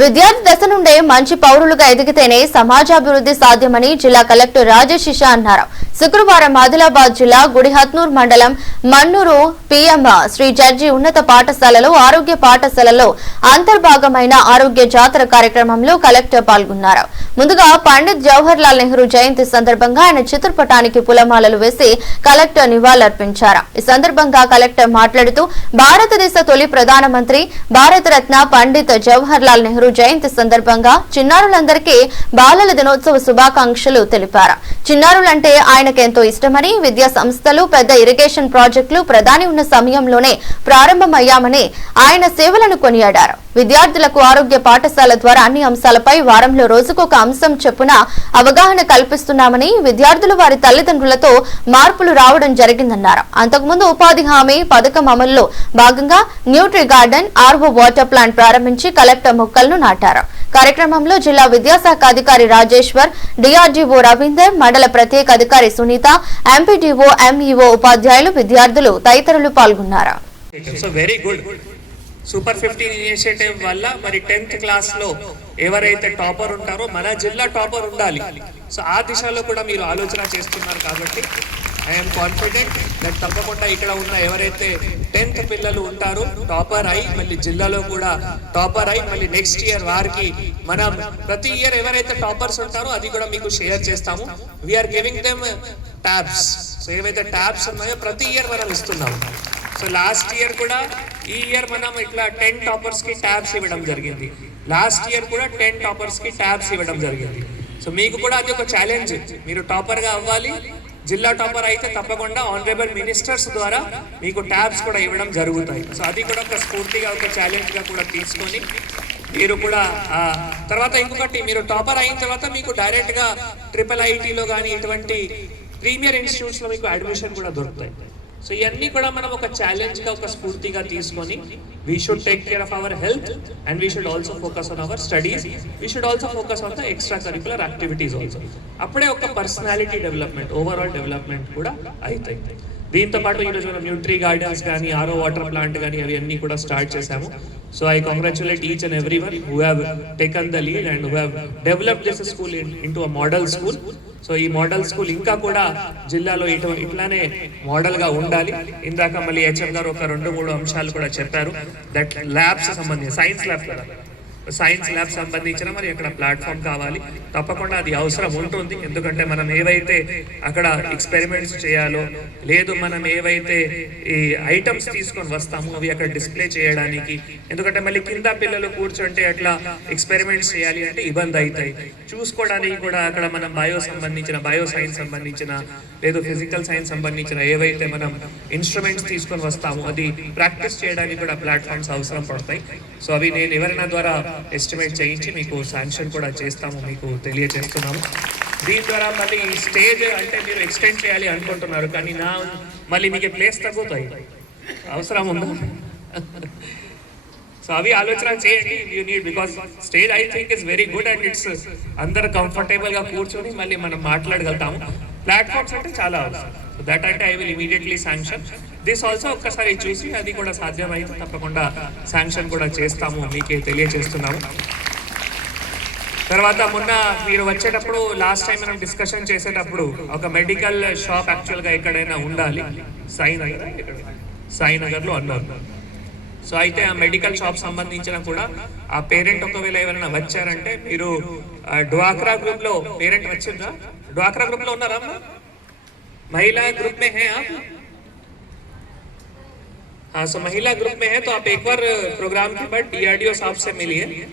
విద్యార్థి దశ నుండే మంచి పౌరులుగా ఎదిగితేనే సమాజాభివృద్ధి సాధ్యమని జిల్లా కలెక్టర్ రాజశిష అన్నారు. శుక్రవారం ఆదిలాబాద్ జిల్లా గుడిహత్నూర్ మండలం మన్నూరు పిఎం శ్రీ జడ్జి ఉన్నత పాఠశాలలో ఆరోగ్య పాఠశాలలో అంతర్భాగమైన ఆరోగ్య జాతర కార్యక్రమంలో కలెక్టర్ పాల్గొన్నారు. ముందుగా పండిత్ జవహర్ లాల్ నెహ్రూ జయంతి సందర్భంగా ఆయన చిత్రపటానికి పులమాలలు వేసి కలెక్టర్ నివాళులర్పించారు. ఈ సందర్భంగా కలెక్టర్ మాట్లాడుతూ భారతదేశ తొలి ప్రధానమంత్రి భారతరత్న పండిత్ జవహర్ లాల్ నెహ్రూ జయంతి సందర్భంగా చిన్నారులందరికీ బాలల దినోత్సవ శుభాకాంక్షలు తెలిపారు. చిన్నారులంటే ఆయన ఎంతో ఇష్టమని విద్యా సంస్థలు పెద్ద ఇరిగేషన్ ప్రాజెక్టులు ప్రధాని ఉన్న సమయంలోనే ప్రారంభమయ్యామని ఆయన సేవలను కొనియాడారు. విద్యార్థులకు ఆరోగ్య పాఠశాల ద్వారా అన్ని అంశాలపై వారంలో రోజుకొక అంశం చెప్పున అవగాహన కల్పిస్తున్నామని విద్యార్థులు వారి తల్లిదండ్రులతో మార్పులు రావడం జరిగిందన్నారు. అంతకుముందు ఉపాధి హామీ పథకం అమలులో భాగంగా nutri garden RO water plant ప్రారంభించి కలెక్టర్ మొక్కలను నాటారు. కార్యక్రమంలో జిల్లా విద్యాశాఖ అధికారి రాజేశ్వర్ డిఆర్డీఓ రవీందర్ మండల ప్రత్యేక అధికారి సునీత ఎంపీడీఓ ఎంఈఓ ఉపాధ్యాయులు విద్యార్థులు తదితరులు పాల్గొన్నారు. So very good. Super fifteen initiative వల్ల మరి టెన్త్ క్లాస్లో ఎవరైతే టాపర్ ఉంటారో మన జిల్లా టాపర్ ఉండాలి. సో ఆ దిశలో కూడా మీరు ఆలోచన చేస్తున్నారు కాబట్టి ఐఎమ్ కాన్ఫిడెంట్ దట్ తప్పకుండా ఇక్కడ ఉన్న ఎవరైతే టెన్త్ పిల్లలు ఉంటారో టాపర్ అయి మళ్ళీ జిల్లాలో కూడా టాపర్ అయి మళ్ళీ నెక్స్ట్ ఇయర్ వారికి మనం ప్రతి ఇయర్ ఎవరైతే టాపర్స్ ఉంటారో అది కూడా మీకు షేర్ చేస్తాము. We're giving them tabs so ఏవైతే ట్యాబ్స్ ఉన్నాయో ప్రతి ఇయర్ మనం ఇస్తున్నాము. సో లాస్ట్ ఇయర్ కూడా ఈ ఇయర్ మనం ఇట్లా టెన్ టాపర్స్కి ట్యాబ్స్ ఇవ్వడం జరిగింది. లాస్ట్ ఇయర్ కూడా టెన్ టాపర్స్కి ట్యాబ్స్ ఇవ్వడం జరిగింది. సో మీకు కూడా అది ఒక ఛాలెంజ్ మీరు టాపర్గా అవ్వాలి. జిల్లా టాపర్ అయితే తప్పకుండా ఆనరబుల్ మినిస్టర్స్ ద్వారా మీకు ట్యాబ్స్ కూడా ఇవ్వడం జరుగుతాయి. సో అది కూడా ఒక స్ఫూర్తిగా ఒక ఛాలెంజ్గా కూడా తీసుకొని మీరు కూడా తర్వాత ఇంకొకటి మీరు టాపర్ అయిన తర్వాత మీకు డైరెక్ట్గా ట్రిపుల్ ఐటీలో కానీ ఇటువంటి ప్రీమియర్ ఇన్స్టిట్యూట్స్లో మీకు అడ్మిషన్ కూడా దొరుకుతాయి. సో ఇవన్నీ కూడా మనం ఒక ఛాలెంజ్గా ఒక స్ఫూర్తిగా తీసుకొని we should take care of our health and we should also focus on our studies we should also focus on the extra curricular activities also అప్పుడే ఒక పర్సనాలిటీ డెవలప్మెంట్ ఓవరాల్ డెవలప్మెంట్ కూడా అవుతాయి దీంతో పాటు ఈరోజు మనం న్యూట్రీ గార్డెన్స్ కానీ RO water plant కానీ అవి అన్ని కూడా స్టార్ట్ చేశాము. So I congratulate each and every one who have taken the lead and who have develop this school in to model school so ఈ మోడల్ స్కూల్ ఇంకా కూడా జిల్లాలో ఇటు ఇట్లానే మోడల్గా ఉండాలి. ఇందాక మళ్ళీ హెచ్ఎం గారు ఒక రెండు మూడు అంశాలు కూడా చెప్పారు. దట్ ల్యాబ్స్ సంబంధించి సైన్స్ ల్యాబ్ కదా. సైన్స్ ల్యాబ్ సంబంధించిన మరి అక్కడ ప్లాట్ఫామ్ కావాలి. తప్పకుండా అది అవసరం ఉంటుంది. ఎందుకంటే మనం ఏవైతే అక్కడ ఎక్స్పెరిమెంట్స్ చేయాలో లేదు మనం ఏవైతే ఈ ఐటమ్స్ తీసుకొని వస్తామో అవి అక్కడ డిస్ప్లే చేయడానికి ఎందుకంటే మళ్ళీ కింద పిల్లలు కూర్చుంటే అట్లా ఎక్స్పెరిమెంట్స్ చేయాలి అంటే ఇబ్బంది అవుతాయి. చూసుకోవడానికి కూడా అక్కడ మనం బయో సంబంధించిన బయో సైన్స్ సంబంధించిన లేదు ఫిజికల్ సైన్స్ సంబంధించిన ఏవైతే మనం ఇన్స్ట్రుమెంట్స్ తీసుకొని వస్తామో అది ప్రాక్టీస్ చేయడానికి కూడా ప్లాట్ఫామ్స్ అవసరం పడతాయి. సో అవి నేను ఎవరైనా ద్వారా ఎస్టిమేట్ చేయించి మీకు శాంక్షన్ కూడా చేస్తాము మీకు తెలియజేస్తున్నాము. దీని ద్వారా మళ్ళీ ఈ స్టేజ్ అంటే మీరు ఎక్స్టెండ్ చేయాలి అనుకుంటున్నారు కానీ నా మళ్ళీ మీకు ప్లేస్ తగ్గుతాయి. అవసరం ఉందా? సో అవి ఆలోచన చేయండి you need because stage I think is very good and it's అందరు కంఫర్టబుల్గా కూర్చొని మళ్ళీ మనం మాట్లాడగలుగుతాము. ప్లాట్ఫామ్స్ అంటే చాలా అవసరం. దట్ అంటే I will immediately sanction this also ఒక్కసారి చూసి అది కూడా సాధ్యమైంది తప్పకుండా శాంక్షన్ కూడా చేస్తాము మీకే తెలియజేస్తున్నాము తర్వాత మొన్న మీరు వచ్చేటప్పుడు లాస్ట్ టైం మనం డిస్కషన్ చేసేటప్పుడు ఒక మెడికల్ షాప్ యాక్చువల్గా ఎక్కడైనా ఉండాలి. సాయినగర్? సాయినగర్లో అన్నారు. సో అయితే ఆ మెడికల్ షాప్ సంబంధించిన కూడా ఆ పేరెంట్ ఒకవేళ ఎవరైనా వచ్చారంటే మీరు డ్వాక్రా గ్రూప్లో పేరెంట్ వచ్చిందా డ్వాక్రా గ్రూప్లో ఉన్నారా మహిళా గ్రూప్ మే హే हाँ सो महिला ग्रुप में है तो आप एक बार प्रोग्राम के बाद डीआरडीओ साहब से मिलिए।